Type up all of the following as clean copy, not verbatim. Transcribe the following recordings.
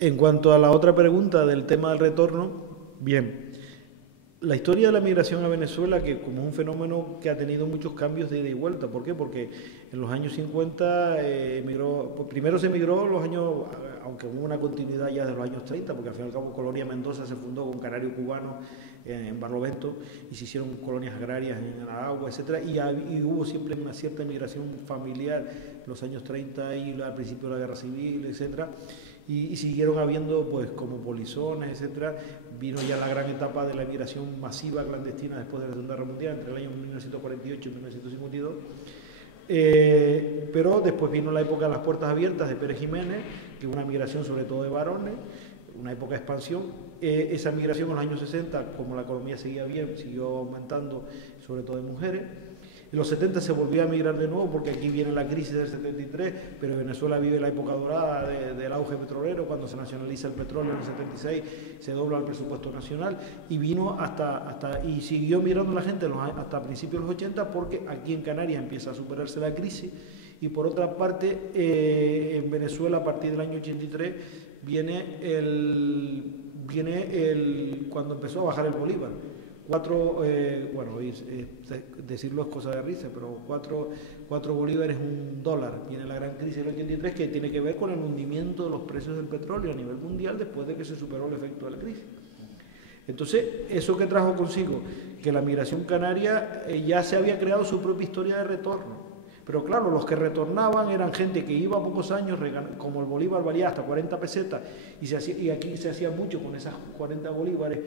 En cuanto a la otra pregunta del tema del retorno, bien, la historia de la migración a Venezuela, que como es un fenómeno que ha tenido muchos cambios de ida y vuelta. ¿Por qué? Porque en los años 50 primero se emigró los años, aunque hubo una continuidad ya de los años 30, porque al fin y al cabo Colonia Mendoza se fundó con canarios cubanos en Barlovento y se hicieron colonias agrarias en Aragua, etcétera, y hubo siempre una cierta migración familiar en los años 30 y al principio de la Guerra Civil, etcétera. Y siguieron habiendo, pues, como polizones, etcétera. Vino ya la gran etapa de la migración masiva clandestina después de la Segunda Guerra Mundial, entre el año 1948 y 1952. Pero después vino la época de las puertas abiertas de Pérez Jiménez, que es una migración sobre todo de varones, una época de expansión. Esa migración en los años 60, como la economía seguía bien, siguió aumentando, sobre todo de mujeres. En los 70 se volvió a migrar de nuevo porque aquí viene la crisis del 73, pero Venezuela vive la época dorada del auge petrolero, cuando se nacionaliza el petróleo en el 76, se dobla el presupuesto nacional y vino y siguió migrando la gente hasta principios de los 80 porque aquí en Canarias empieza a superarse la crisis y por otra parte en Venezuela a partir del año 83 cuando empezó a bajar el bolívar. Decirlo es cosa de risa, pero 4 bolívares es $1. Viene la gran crisis del 83 que tiene que ver con el hundimiento de los precios del petróleo a nivel mundial después de que se superó el efecto de la crisis. Entonces, ¿eso qué trajo consigo? Que la migración canaria ya se había creado su propia historia de retorno. Pero claro, los que retornaban eran gente que iba pocos años, como el bolívar valía hasta 40 pesetas, y aquí se hacía mucho con esas 40 bolívares,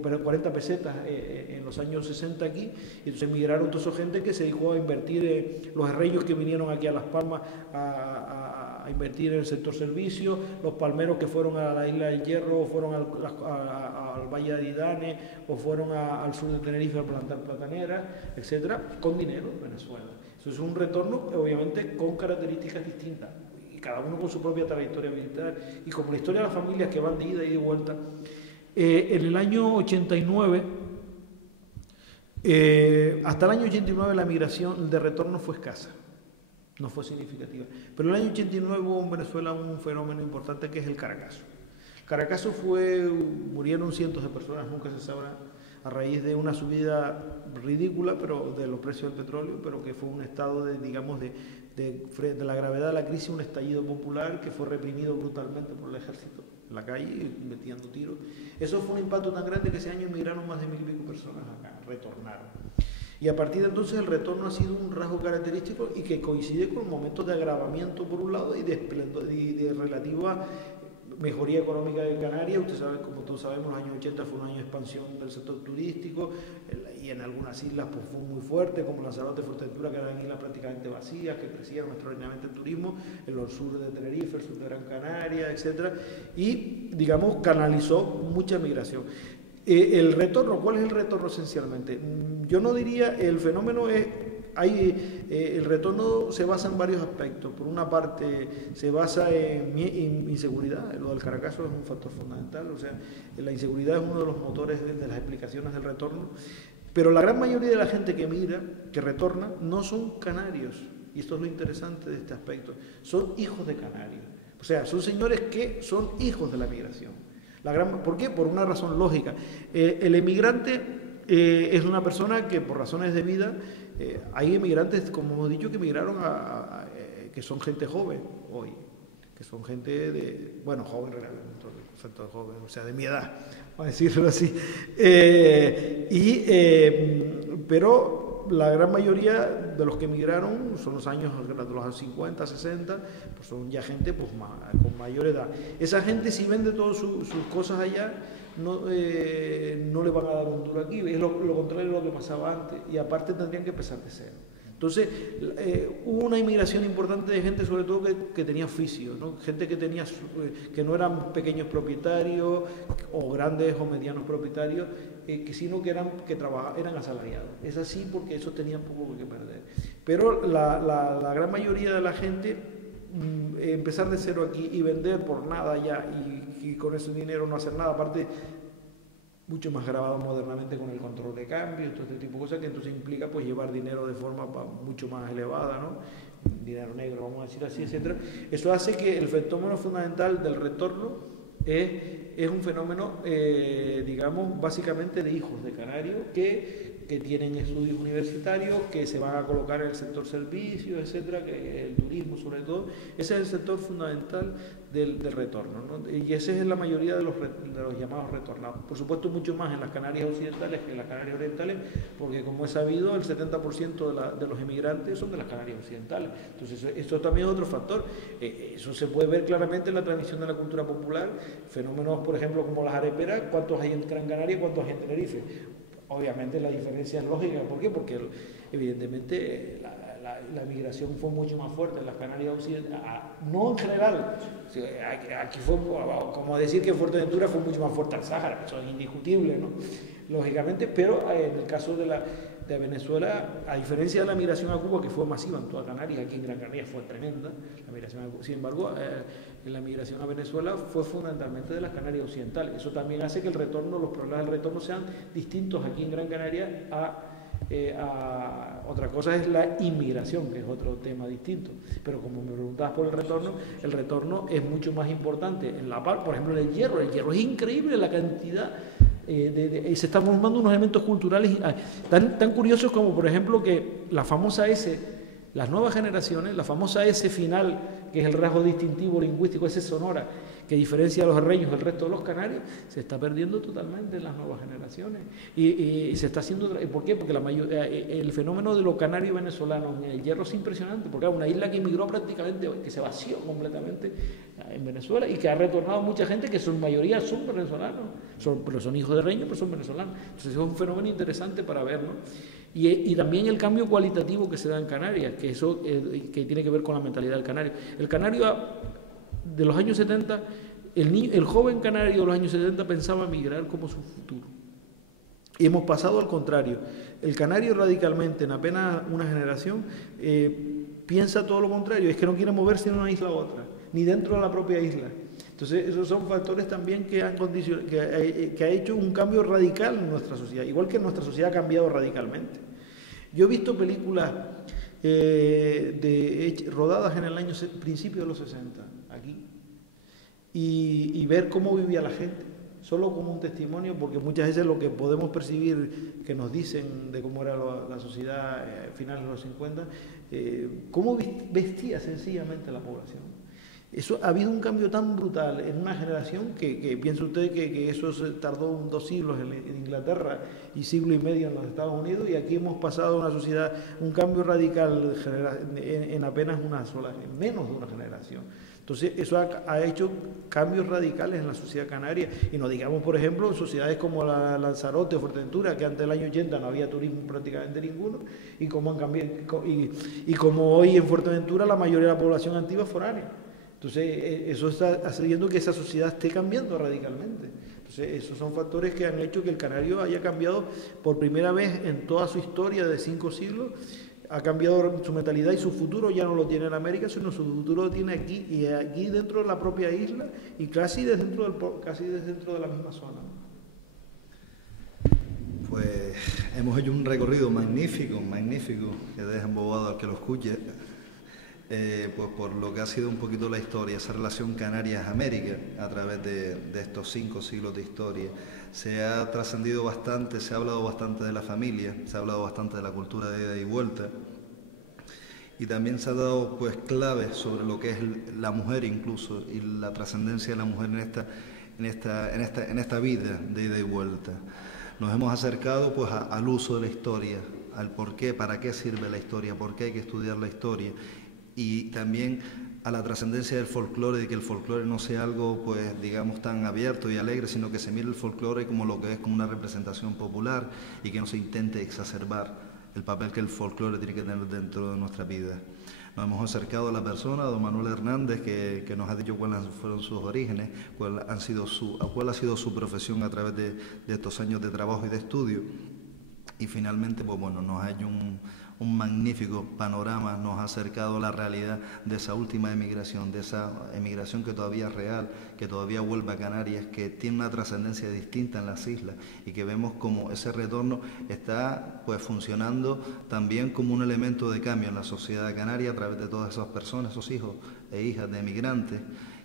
40 pesetas en los años 60 aquí, y entonces migraron toda esa gente que se dedicó a invertir, los herreños que vinieron aquí a Las Palmas a invertir en el sector servicio, los palmeros que fueron a la Isla del Hierro, o fueron al Valle de Adidane, o fueron al sur de Tenerife a plantar plataneras, etcétera, con dinero en Venezuela. Eso es un retorno, obviamente, con características distintas, y cada uno con su propia trayectoria militar, y como la historia de las familias que van de ida y de vuelta. En el año 89, hasta el año 89 la migración de retorno fue escasa, no fue significativa. Pero en el año 89 hubo en Venezuela un fenómeno importante que es el Caracazo. Caracazo murieron cientos de personas, nunca se sabrá, a raíz de una subida ridícula pero de los precios del petróleo, pero que fue un estado de la gravedad de la crisis, un estallido popular que fue reprimido brutalmente por el ejército en la calle, metiendo tiros. Eso fue un impacto tan grande que ese año emigraron más de 1000 y pico personas acá, retornaron. Y a partir de entonces el retorno ha sido un rasgo característico y que coincide con momentos de agravamiento por un lado y de relativa mejoría económica de Canarias. Usted sabe, como todos sabemos, los años 80 fue un año de expansión del sector turístico y en algunas islas pues, fue muy fuerte, como Lanzarote, Fuerteventura, que eran islas prácticamente vacías, que crecieron extraordinariamente el turismo, en los sur de Tenerife, el sur de Gran Canaria, etcétera, y, digamos, canalizó mucha migración. El retorno, ¿cuál es el retorno esencialmente? Yo no diría, el fenómeno es... el retorno se basa en varios aspectos. Por una parte, se basa en inseguridad. Lo del Caracazo es un factor fundamental. O sea, la inseguridad es uno de los motores de las explicaciones del retorno. Pero la gran mayoría de la gente que migra, que retorna, no son canarios. Y esto es lo interesante de este aspecto. Son hijos de Canarias. O sea, son señores que son hijos de la migración. ¿Por qué? Por una razón lógica. El emigrante es una persona que por razones de vida, hay emigrantes, como hemos dicho, que emigraron que son gente joven hoy, que son gente joven realmente, joven, o sea, de mi edad, vamos a decirlo así. Pero la gran mayoría de los que emigraron son los años de los 50, 60, pues son ya gente pues, con mayor edad. Esa gente, si vende todas sus cosas allá, no le van a dar un duro aquí, es lo contrario de lo que pasaba antes, y aparte tendrían que empezar de cero. Entonces, hubo una inmigración importante de gente, sobre todo que tenía oficio, ¿no? Gente que no eran pequeños propietarios o grandes o medianos propietarios, sino que eran asalariados. Es así porque esos tenían poco que perder. Pero la gran mayoría de la gente, empezar de cero aquí y vender por nada ya y con ese dinero no hacer nada, aparte mucho más grabado modernamente con el control de cambio, todo este tipo de cosas, que entonces implica pues llevar dinero de forma mucho más elevada, ¿no? Dinero negro, vamos a decir así, etcétera. Eso hace que el fenómeno fundamental del retorno es un fenómeno, digamos, básicamente de hijos de canarios que tienen estudios universitarios, que se van a colocar en el sector servicios, etcétera, que el turismo sobre todo. Ese es el sector fundamental del retorno, ¿no? Y ese es la mayoría de los llamados retornados. Por supuesto, mucho más en las Canarias occidentales que en las Canarias orientales, porque como es sabido, el 70% de los emigrantes son de las Canarias occidentales. Entonces, eso también es otro factor. Eso se puede ver claramente en la transmisión de la cultura popular. Fenómenos, por ejemplo, como las areperas, ¿cuántos hay en Gran Canaria y cuántos hay en Tenerife? Obviamente la diferencia es lógica. ¿Por qué? Porque evidentemente la migración fue mucho más fuerte en las Canarias occidentales, no en general. Aquí fue como decir que Fuerteventura fue mucho más fuerte al Sáhara, eso es indiscutible, ¿no? Lógicamente, pero en el caso de Venezuela, a diferencia de la migración a Cuba, que fue masiva en toda Canarias, aquí en Gran Canaria fue tremenda, la migración a Cuba. Sin embargo, la migración a Venezuela fue fundamentalmente de las Canarias occidentales. Eso también hace que los problemas del retorno sean distintos aquí en Gran Canaria otra cosa es la inmigración, que es otro tema distinto. Pero como me preguntabas por el retorno es mucho más importante en la par, por ejemplo, en el hierro es increíble la cantidad. Se están formando unos elementos culturales tan curiosos como, por ejemplo, que la famosa S, las nuevas generaciones, la famosa S final, que es el rasgo distintivo lingüístico, S sonora, que diferencia a los herreños del resto de los canarios, se está perdiendo totalmente en las nuevas generaciones. Y se está haciendo... ¿Por qué? Porque el fenómeno de los canarios venezolanos en el hierro es impresionante, porque es una isla que emigró prácticamente, que se vació completamente en Venezuela y que ha retornado mucha gente que su mayoría son venezolanos, pero son hijos de herreños, pero son venezolanos. Entonces es un fenómeno interesante para ver, ¿no? Y también el cambio cualitativo que se da en Canarias, que eso que tiene que ver con la mentalidad del canario. El canario de los años 70, el joven canario de los años 70 pensaba migrar como su futuro. Y hemos pasado al contrario. El canario radicalmente, en apenas una generación, piensa todo lo contrario, es que no quiere moverse de una isla a otra, ni dentro de la propia isla. Entonces, esos son factores también que ha hecho un cambio radical en nuestra sociedad, igual que nuestra sociedad ha cambiado radicalmente. Yo he visto películas rodadas en el principio de los 60, aquí, y ver cómo vivía la gente, solo como un testimonio, porque muchas veces lo que podemos percibir que nos dicen de cómo era la sociedad a finales de los 50, cómo vestía sencillamente la población. Eso ha habido un cambio tan brutal en una generación que piensa usted que eso se tardó 2 siglos en Inglaterra y siglo y medio en los Estados Unidos, y aquí hemos pasado a una sociedad, un cambio radical en apenas en menos de una generación. Entonces eso ha hecho cambios radicales en la sociedad canaria, y no digamos, por ejemplo, en sociedades como la Lanzarote o Fuerteventura, que antes del año 80 no había turismo prácticamente ninguno, y como han cambiado, y como hoy en Fuerteventura la mayoría de la población antigua es foránea. Entonces, eso está haciendo que esa sociedad esté cambiando radicalmente. Entonces, esos son factores que han hecho que el canario haya cambiado por primera vez en toda su historia de 5 siglos, ha cambiado su mentalidad, y su futuro ya no lo tiene en América, sino su futuro lo tiene aquí, y aquí dentro de la propia isla, y casi desde dentro de la misma zona. Pues hemos hecho un recorrido magnífico, que deja embobado al que lo escuche. Pues por lo que ha sido un poquito la historia, esa relación Canarias-América a través de estos 5 siglos de historia. Se ha trascendido bastante, se ha hablado bastante de la familia, se ha hablado bastante de la cultura de ida y vuelta, y también se ha dado pues claves sobre lo que es la mujer incluso, y la trascendencia de la mujer en esta vida de ida y vuelta. Nos hemos acercado pues al uso de la historia, al por qué, para qué sirve la historia, por qué hay que estudiar la historia, y también a la trascendencia del folclore, de que el folclore no sea algo, pues, digamos, tan abierto y alegre, sino que se mire el folclore como lo que es, como una representación popular, y que no se intente exacerbar el papel que el folclore tiene que tener dentro de nuestra vida. Nos hemos acercado a la persona, don Manuel Hernández, que nos ha dicho cuáles fueron sus orígenes, cuál ha sido su profesión a través de estos años de trabajo y de estudio. Y finalmente, pues bueno, nos ha hecho un magnífico panorama, nos ha acercado a la realidad de esa última emigración, de esa emigración que todavía es real, que todavía vuelve a Canarias, que tiene una trascendencia distinta en las islas, y que vemos como ese retorno está, pues, funcionando también como un elemento de cambio en la sociedad canaria a través de todas esas personas, esos hijos e hijas de emigrantes,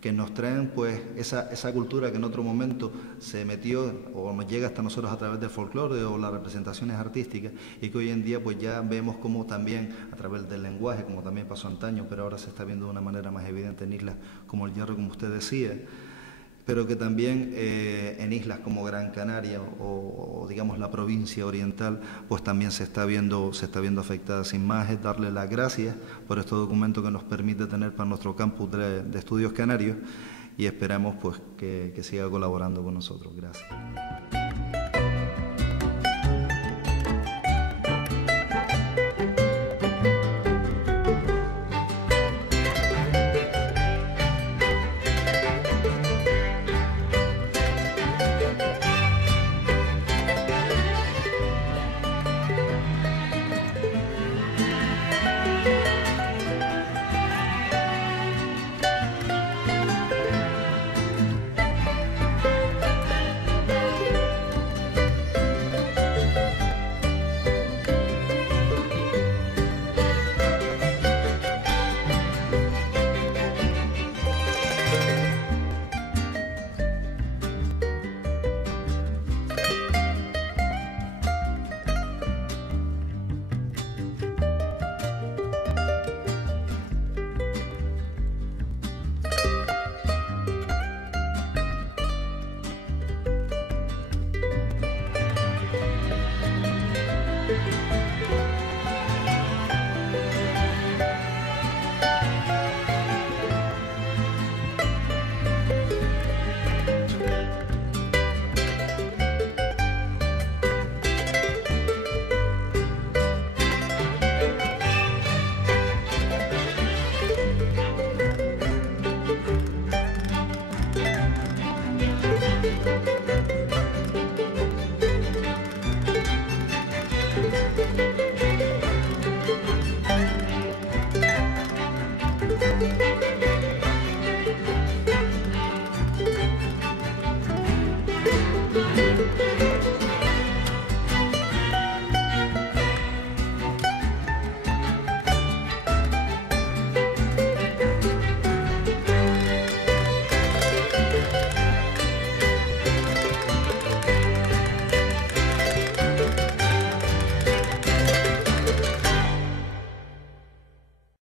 que nos traen, pues, esa cultura que en otro momento se metió o nos llega hasta nosotros a través del folclore o las representaciones artísticas, y que hoy en día, pues, ya vemos como también a través del lenguaje, como también pasó antaño, pero ahora se está viendo de una manera más evidente en islas como el Hierro, como usted decía, pero que también en islas como Gran Canaria o digamos la provincia oriental, pues también se está viendo afectada. Sin más, es darle las gracias por este documento que nos permite tener para nuestro campus de estudios canarios, y esperamos, pues, que siga colaborando con nosotros. Gracias.